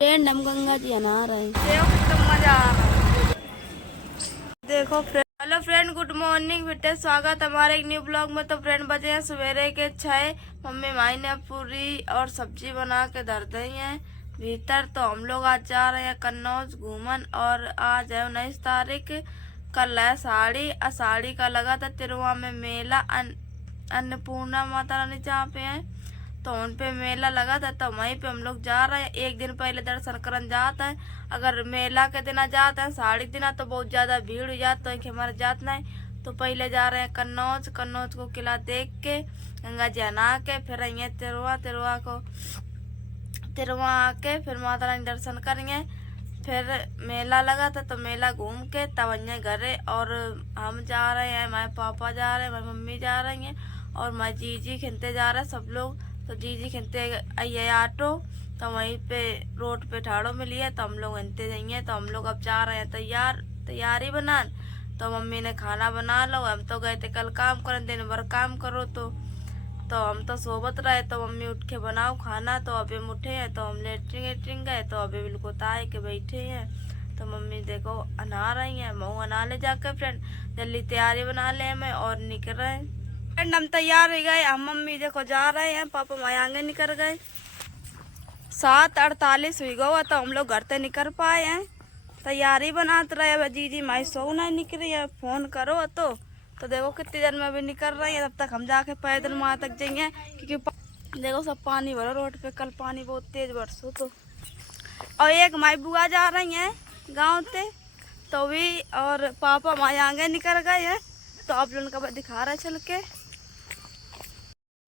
Friend हम गंगा जी नहा रहे हैं। देखो कितना मजा आ रहा है। देखो friend, hello friend, good morning. बेटे स्वागत हमारे एक न्यू ब्लॉग में। तो फ्रेंड बजे हैं सवेरे के 6। मम्मी माई ने पूरी और सब्जी बना के धर दी है भीतर। तो हम लोग आज जा रहे हैं कन्नौज घूमन। और आज है 19 तारीख। कल है साड़ी का लगा था तिरुआ में मेला। अन्नपूर्णा माता रानी जहाँ पे है तो उन पे मेला लगा था, तो वहीं पे हम लोग जा रहे हैं। एक दिन पहले दर्शन करने जाते हैं। अगर मेला के दिन जाते हैं साड़ी दिन तो बहुत ज्यादा भीड़ हो जाती है कि हमारे जात नहीं। तो पहले जा रहे हैं कन्नौज को किला देख के गंगा जी नहा के फिर आएंगे तिरुआ आके फिर माता रानी दर्शन करेंगे। फिर मेला लगा था तो मेला घूम के तब आएंगे घरे। और हम जा रहे हैं, हमारे पापा जा रहे हैं, हमारी मम्मी जा रही हैं और हमारी जीजी खिनते जा रहे हैं सब लोग। तो जीजी खिनते आई ऑटो तो वहीं पे रोड पे ठाड़ो मिली है तो हम लोग हिनते जाइए। तो हम लोग अब जा रहे हैं तैयारी बनान। तो मम्मी ने खाना बना लो। हम तो गए थे कल काम करने, दिन भर काम करो तो हम तो सोबत रहे। तो मम्मी उठ के बनाओ खाना। तो अभी हम उठे हैं तो हम लेटरिंग गए तो अभी बिल्कुल आए के बैठे हैं। तो मम्मी देखो अना रही है, मऊ अना ले जाकर फ्रेंड जल्दी तैयारी बना ले हमें और निकल रहे हैं। फ्रेंड हम तैयार हो गए। हम मम्मी देखो जा रहे हैं, पापा माए आगे निकल गए। 7:48 हुई गो तो हम लोग घर से निकल पाए हैं। तैयारी बनाते रहे। जीजी माई सो नहीं निकली है, फोन करो तो देखो कितनी देर में अभी निकल रही है। तब तक हम जाके पैदल वहाँ तक जाएंगे क्योंकि देखो सब पानी भरो रोड पे। कल पानी बहुत तेज बरसो तो। और एक माई बुआ जा रही है गाँव से तो भी। और पापा माई आगे निकल गए हैं तो आप लोगों का दिखा रहे चल के।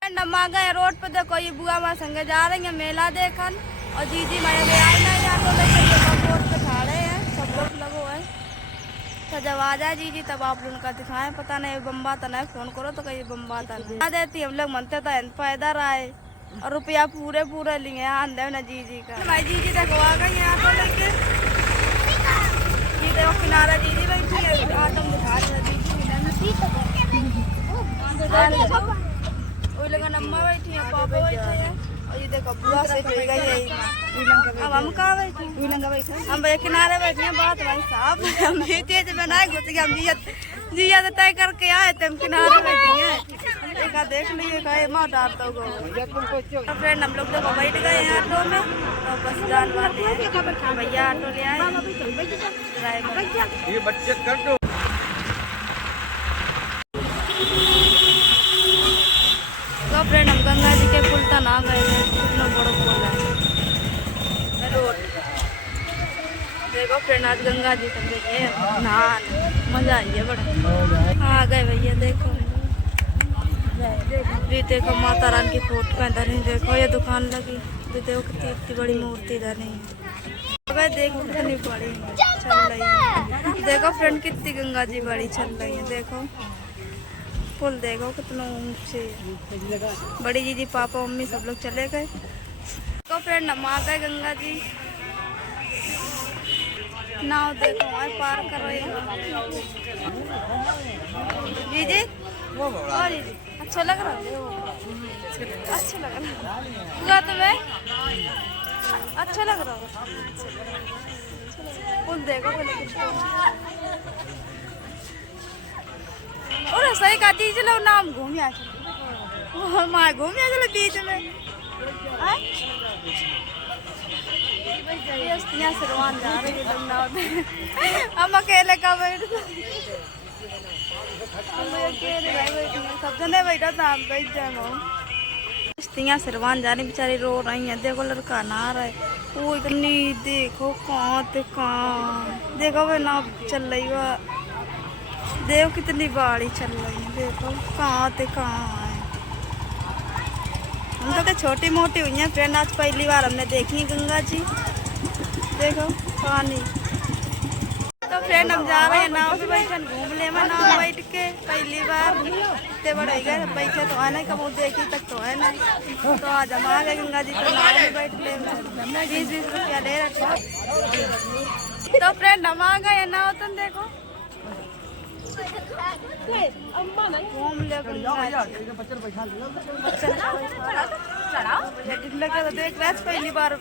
हम आ गए रोड पे, देखो ये बुआ माँ संगे जा रही है मेला देखन। और जीजी माई ऑटो लेकर रोड पे खड़े हैं, सब लोग लगो है। तो जब आ जाए जीजी तब आप लोगों का दिखाएं। पता नहीं बम्बा तो नहीं, फोन करो तो कहीं बम्बा तो नहीं आ देती। हम लोग मनते तो पैदल आए और रुपया पूरे लिए आंदे ना जीजी का। भाई जीजी देखो आ गई है ऑटो लेके। जी देखो किनारा जीजी बैठी है, ऑटो में दिखा रहे जीजी अम्मा बैठी है, पापा बैठे हैं। और ये देखो बुआ से गई है। अब हम कहाँ बैठे? हम भैया किनारे बैठे हैं। बात भाई साहब हम भी तेज बनाए घुस गए। हम जिया तो तय करके आए थे, हम किनारे बैठे हैं। एक देख लीजिए कहे माँ डाल दो। तो फ्रेंड हम लोग देखो बैठ गए हैं ऑटो में। तो बस जान वाले हैं, भैया ऑटो ले आए ये बच्चे कर दो। तो फ्रेंड हम गंगा जी के पुल तक ना गए हैं। कितना बड़ा पुल है रोड। देखो फ्रेंड आज गंगा जी तक गए नहान, मजा आई है बड़ा। आ गए भैया देखो। ये देखो माता रानी की फोटो इधर ही देखो। ये दुकान लगी ये देखो कितनी बड़ी मूर्ति इधर ही। देखो कितनी बड़ी चल रही है। देखो फ्रेंड कितनी गंगा जी बड़ी चल रही है। देखो पुल देखो कितना ऊंचे। बड़ी दीदी पापा मम्मी सब लोग चले गए। तो फ्रेंड हम आ गए गंगा जी। नाव देखो वहाँ पार कर रहे हैं दीदी। और दीदी अच्छा लग रहा है, अच्छा लग रहा है तुम्हें, अच्छा लग रहा है। पुल देखो और सही का दी चलो नाम घूमिया चलो माँ घूमिया चलो बीच में। सिरवान जा रही है हम अकेले का बैठ सब जने बैठा था हम बैठ जाए। सिरवान जाने बेचारी रो रही है। देखो लड़का नहा रहा है। वो इतनी देखो कहाँ देखो वे नाव चल रही है। देखो कितनी गाड़ी चल रही है। देखो कहाँ है। हम तो छोटी मोटी हुई हैं फ्रेंड। आज पहली बार हमने देखी गंगा जी। देखो पानी। तो फ्रेंड हम जा रहे हैं नाव पे बैठन घूम ले। मैं नाव बैठ के पहली बार इतने बड़े गए बैठे तो आने का मुँह देखी तक तो है नहीं। तो आज हम आ गए गंगा जी तो नाव में बैठ ले। 20-20 रुपया ले रहे। तो फ्रेंड हम आ गए नाव तुम देखो घूम ले देख रहे पहली बार।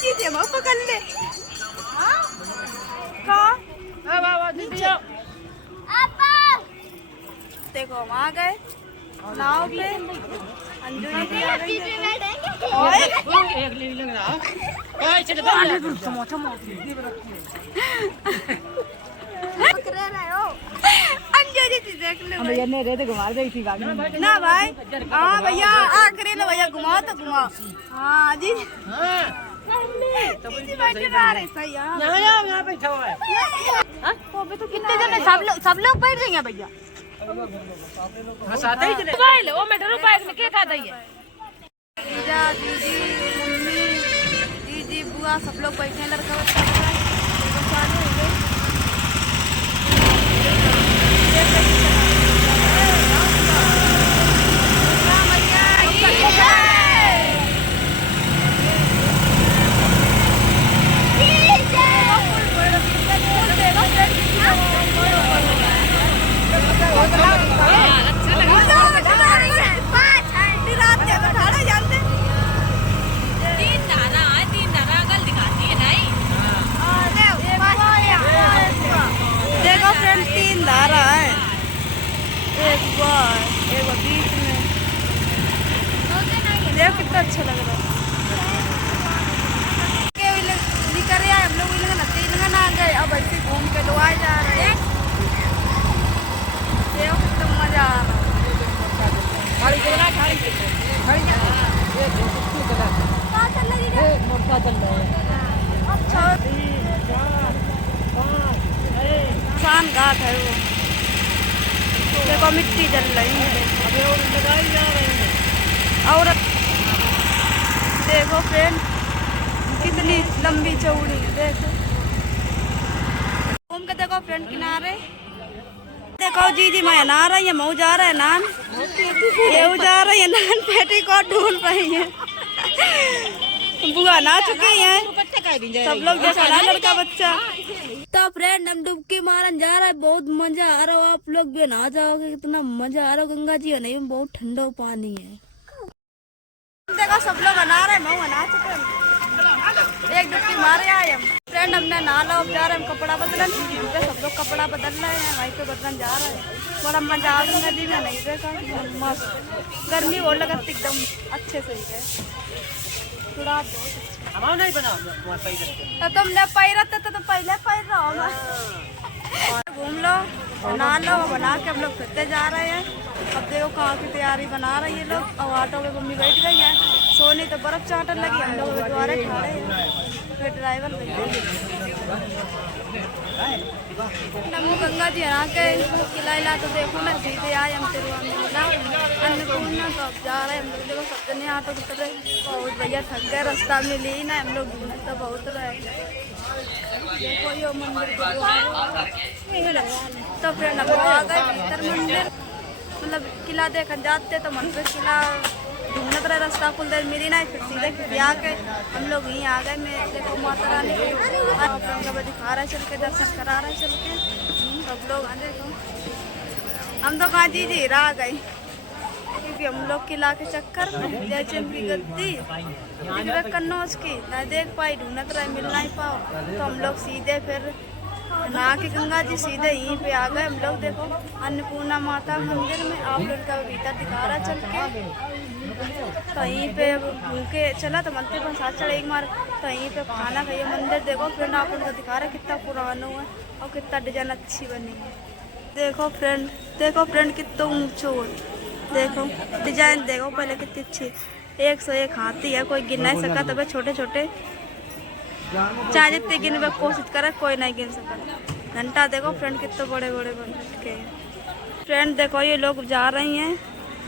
चीजे माँ पकड़ ले। कहाँ? देखो हम आ गए नाव पे। अंजू जी आ गई देख लो ना भाई। हाँ भैया आखिरी लो भैया घुमाओ तो घुमाओ। हाँ जी कितने जने सब लोग बैठ जाएंगे भैया। वो मेट्रो बाइक में क्या खाता है? जीजा दीदी मम्मी दीदी बुआ सब लोग बैठे हैं। लड़का बच्चा कितना अच्छा लग रहा है। निकल रहे हम लोग ना गए। अब ऐसे घूम के लोग आए जा रहे हैं। देखो कितना मजा आ शान घाट है वो। देखो मिट्टी जल रही है और देखो फ्रेंड कितनी लंबी चौड़ी है। देखो घूम के देखो फ्रेंड किनारे। देखो जीजी मैं नहा रही है। मऊ जा रहा है नान। ये जा रही है नान। पेटी को ढूंढ रही है। बुआ ना चुकी है। सब लोग देखो ना लड़का बच्चा। तो फ्रेंड हम डुबकी मारन जा रहा है। बहुत मजा आ रहा है। आप लोग भी नहा जाओगे। कितना मजा आ रहा है। गंगा जी है नहीं बहुत ठंडा पानी है। देखो सब लोग नहा रहे हैं। मऊ नहा चुके हैं। एक डुबकी मारे आए हम फ्रेंड। हमने नहा लो। अब जा रहे हैं हम कपड़ा बदलन। सब लोग कपड़ा बदल रहे हैं। वहीं पे बदलन जा रहे हैं। बड़ा मजा आ रहा नदी में। नहीं देखा मस्त गर्मी हो लगा एकदम अच्छे से ही है। थोड़ा नहीं बना तो तुमने पैरते तो पहले पैर रहा। घूम लो नहा लो। बना के हम लोग फिरते जा रहे हैं। अब देखो कहाँ की तैयारी बना रही है लोग। अब ऑटो में मम्मी बैठ गई है। सोनी तो बर्फ चाटन लगी। हम लोग द्वारे खड़े हैं। फिर ड्राइवर नमो गंगा जी आ के किला तो देखो ना सीधे आए हम तिरुवनंतपुरम अन्नपूर्णा। तो अब जा रहे हैं हम लोग। देखो सब जने ऑटो की तरह बहुत भैया थक गए। रास्ता में ली ना हम लोग तो बहुत रहे। देखो ये मंदिर तो फिर हम आ गए भीतर मंदिर। मतलब किला देखने जाते तो मन पे किला ढूंढत रहे। रास्ता कुल देर मिली ना। फिर सीधे खिसी आके हम लोग यहीं आ गए। मैं देखो माता रानी को दिखा रहा है चल के। दर्शन करा रहा है चल के सब लोग। देखो हम तो कहाँ जी रह गई क्योंकि हम लोग किला के चक्कर में जैसे की गद्दी कन्नौज की न देख पाई। ढूंढत रहे मिल नहीं पाओ। तो हम लोग सीधे फिर नहा के गंगा जी सीधे यहीं पे आ गए हम लोग। देखो अन्नपूर्णा माता मंदिर में। आप लोग का भीतर दिखा रहा चल के। तो यहीं पे भूखे चला तो मंदिर पर साथ चढ़े एक मार। तो यहीं पे खाना खाइए। मंदिर देखो फ्रेंड आप लोग दिखा रहा कितना पुराना है और कितना डिजाइन अच्छी बनी है। देखो फ्रेंड कितना ऊंचो है। देखो डिजाइन देखो पहले कितनी अच्छी। 101 हाथी है। कोई गिन नहीं सका। तब छोटे छोटे चाहे जितने गिनने की कोशिश करे कोई नहीं गिन सका। घंटा देखो फ्रेंड कितने बड़े बड़े बन के। फ्रेंड देखो ये लोग जा रही हैं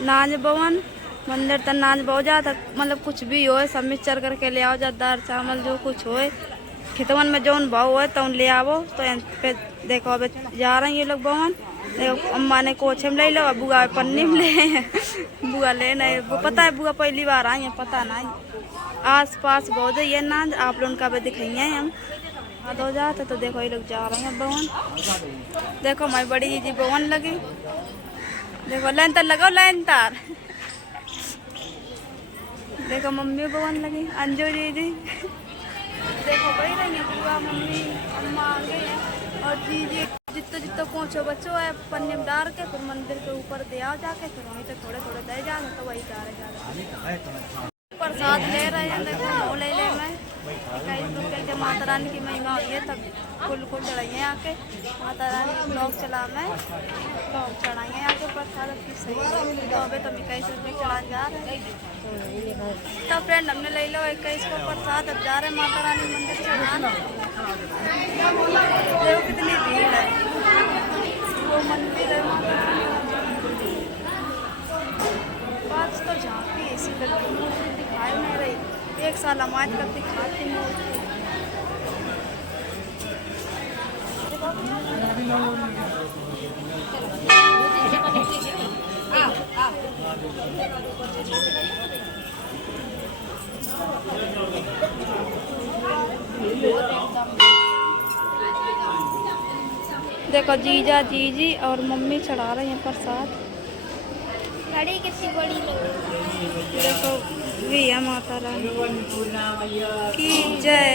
नाच भवन मंदिर। तक नाच बहु जा तक मतलब कुछ भी हो सब मिक्सचर करके ले आओ। जा दाल चावल जो कुछ हो खितवन में जौन भाव हो तो ले आवो। तो पे देखो अब जा रही ये लोग भवन। देखो अम्मा ने कोछे में ले लो। बुआ पन्नी में ले। बुआ ले नहीं वो पता है। बुआ पहली बार आई है पता नहीं। आस पास बहुत है ये नाच। आप लोगों का भी दिखाइए हम हाथ हो जाते। तो देखो ये लोग जा रहे हैं भवन। देखो हमारी बड़ी जी भवन लगी। देखो लाइन तार लगाओ लाइन तार। देखो मम्मी बवन लगी अंजू दीदी देखो वही रही है बुआ मम्मी अम्मा आ गई है और दीदी जितना जितना पहुँचो बच्चों है पन्नी में डाल के फिर मंदिर के ऊपर दे आओ जाके फिर वहीं तक थोड़े थोड़े दे जाए तो वही जा रहे प्रसाद ले रहे हैं देखो वो ले मैं कई लोग के माता रानी की महिमा हुई है तब फुल को चढ़ाइए आके माता रानी ब्लॉग चला मैं ब्लॉग चढ़ाइए आके प्रसाद की सही तो अभी तो 21 रुपये चढ़ा जा रहे हैं तो फ्रेंड हमने ले लो 21 को प्रसाद अब जा रहे हैं माता रानी मंदिर चढ़ाना देखो कितनी भीड़ है वो मंदिर है माता रानी बात तो झांकी इसी करके मूर्ति दिखाई नहीं रही एक साल हमारे तक दिखाती मूर्ति देखो जीजा जीजी और मम्मी चढ़ा रहे हैं प्रसाद गाड़ी कितनी बड़ी लगी देखो भैया माता रानी की जय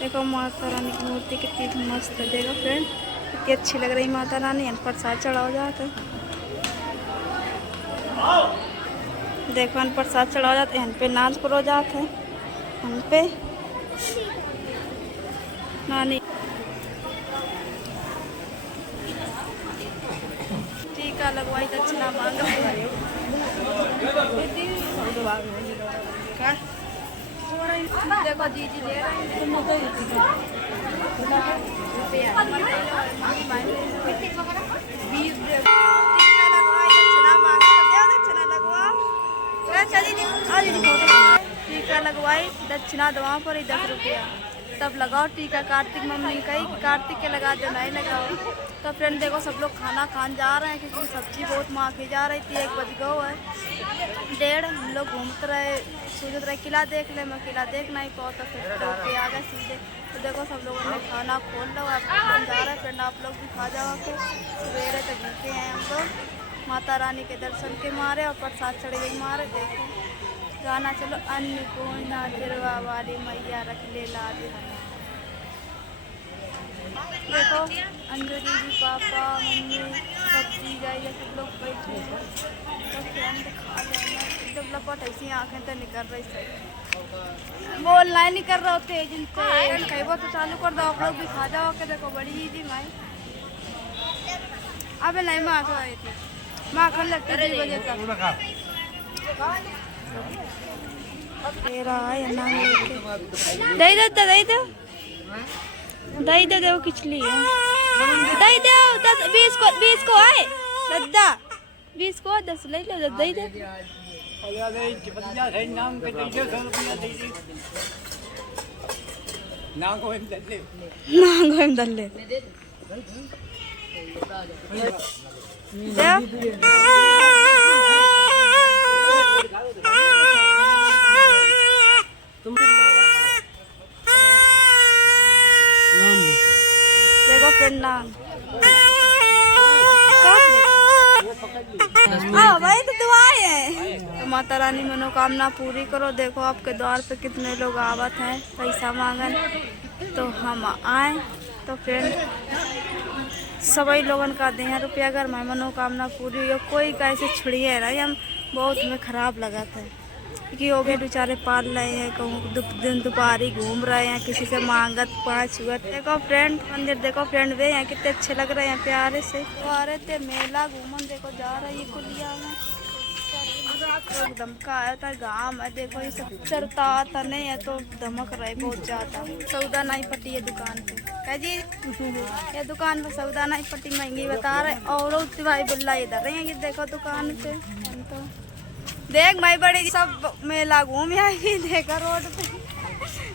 देखो माता रानी की मूर्ति कितनी मस्त है देखो फ्रेंड कितनी अच्छी लग रही माता रानी प्रसाद चढ़ाओ जाते देखो प्रसाद चढ़ाओ जाते हैं पे नाच करो जाते हैं हम पे नानी टीका लगवाई दक्षिणा मांग देखो दीदी ले टीका लगवाई दक्षिणा दवा पर 10 रुपया तब लगाओ टीका कार्तिक मम्मी कही कि कार्तिक के लगा दो नहीं लगाओ तो फ्रेंड देखो सब लोग खाना खान जा रहे हैं क्योंकि सब्जी बहुत महंगी जा रही थी 1 बज गो है 1:30 हम लोग घूमते रहे सोचते रहे किला देख ले मैं किला देख नहीं पाओ तो फिर पे आ गए सीधे तो देखो सब लोगों ने खाना खोल लो आप जा रहे हैं फ्रेंड आप लोग भी खा जाओ के सवेरे तक भूखे हैं हम लोग माता रानी के दर्शन के मारे और प्रसाद चढ़े गई मारे देखो गाना चलो अन्नपूर्णा गिरवा वाली मैया रख ले लाज देखो अंजू दीदी पापा मम्मी सब चीज आई सब लोग बैठे तो फ्रेंड खा लेना जब लपट ऐसी आँखें तो निकल रही सही बोल नहीं कर रहे होते जिनसे कई बार तो चालू कर दो आप लोग भी खा जाओ के देखो बड़ी दीदी माई अबे नहीं माँ तो आई थी माँ खा लगती 2 बजे तक दही दे दो खिचली है दही दो 20 को आए दद्दा 20 को 10 ले लो दही दे नांगो हम दल्ले देखो फ्रेंड भाई तो दुआएं है तो माता रानी मनोकामना पूरी करो देखो आपके द्वार पे कितने लोग आवत हैं पैसा मांगन तो हम आए तो फ्रेंड सभी लोगन का 10 रुपया अगर मैं मनोकामना पूरी हो कोई कैसे छुड़िए रही हम बहुत में खराब लगा था क्योंकि वो भी बेचारे पाल रहे हैं कहूँ दिन दोपहरी घूम रहे हैं किसी से मांगत 5 हुआ देखो फ्रेंड मंदिर देखो फ्रेंड वे हैं कितने अच्छे लग रहे हैं प्यारे से तो आ रहे थे मेला घूमन देखो जा रही है कुलिया में धमका आया था गाँव में देखो ये सब चरता आता नहीं है तो धमक रहे बहुत ज्यादा सौदा नहीं पटी है दुकान पे कह जी ये दुकान पे सौदा नहीं पटी महंगी बता रहे और भाई बिल्ला इधर रहे हैं देखो दुकान पे तो देख भाई बड़ी सब मेला घूम आई देखो रोड पे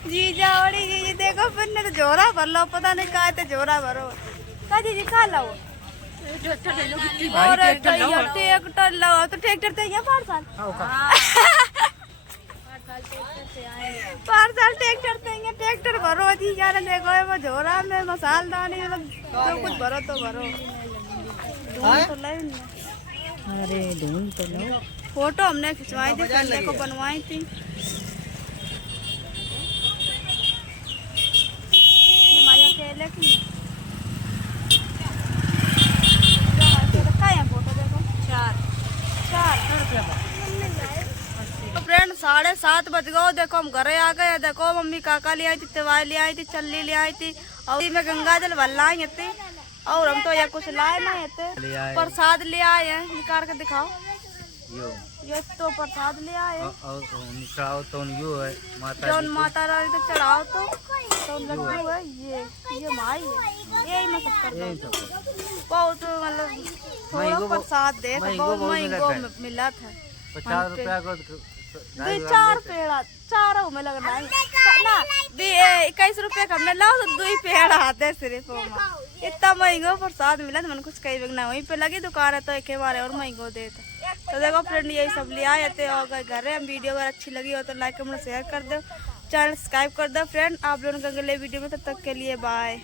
जीजा बड़ी जी देखो फिर ने तो जोरा भर लो पता नहीं कहा थे जोरा भरो का जी खा लो और ट्रैक्टर लो तो ट्रैक्टर तो यहाँ पार्सल ट्रैक्टर तो ट्रैक्टर भरो जी यार देखो वो झोरा में मसालदानी मतलब तो कुछ भरो तो भरो तो ले अरे ढूंढ तो लो। फोटो हमने खिंचवाई थी, संडे को बनवाई थी। ये माया केले की रखा है फोटो, देखो 4 तो फ्रेंड 7:30 बज गए। देखो हम घरे आ गए। देखो मम्मी काका ले आई थी, तिवाई ले आई थी, चल्ली ले आई थी और मैं गंगा जल भरलाई थी। और हम तो ये कुछ लाए नहीं थे, प्रसाद ले आए हैं। निकाल के दिखाओ, ये तो प्रसाद ले आए हैं। चढ़ाओ तो यो है जो माता रानी तो चढ़ाओ तो लड्डू है। ये माई है, यही मैं सब कर दूँ। बहुत मतलब थोड़ा प्रसाद दे तो बहुत महंगो मिला था। 50 रुपया को 4 पेड़ा 4 में लगना है ना। 21 रुपये का हमने लाओ तो 2 पेड़ आते सिर्फ। इतना महंगा प्रसाद मिला तो मैंने कुछ कहीं बिकना। वहीं पे लगी दुकान है तो एक बार और महंगो देते। तो देखो फ्रेंड यही सब ले आए थे और घर है। वीडियो अगर अच्छी लगी हो तो लाइक कमेंट शेयर कर दो, चैनल सब्सक्राइब कर दो फ्रेंड। आप लोगों को अगले वीडियो में, तब तक के लिए बाय।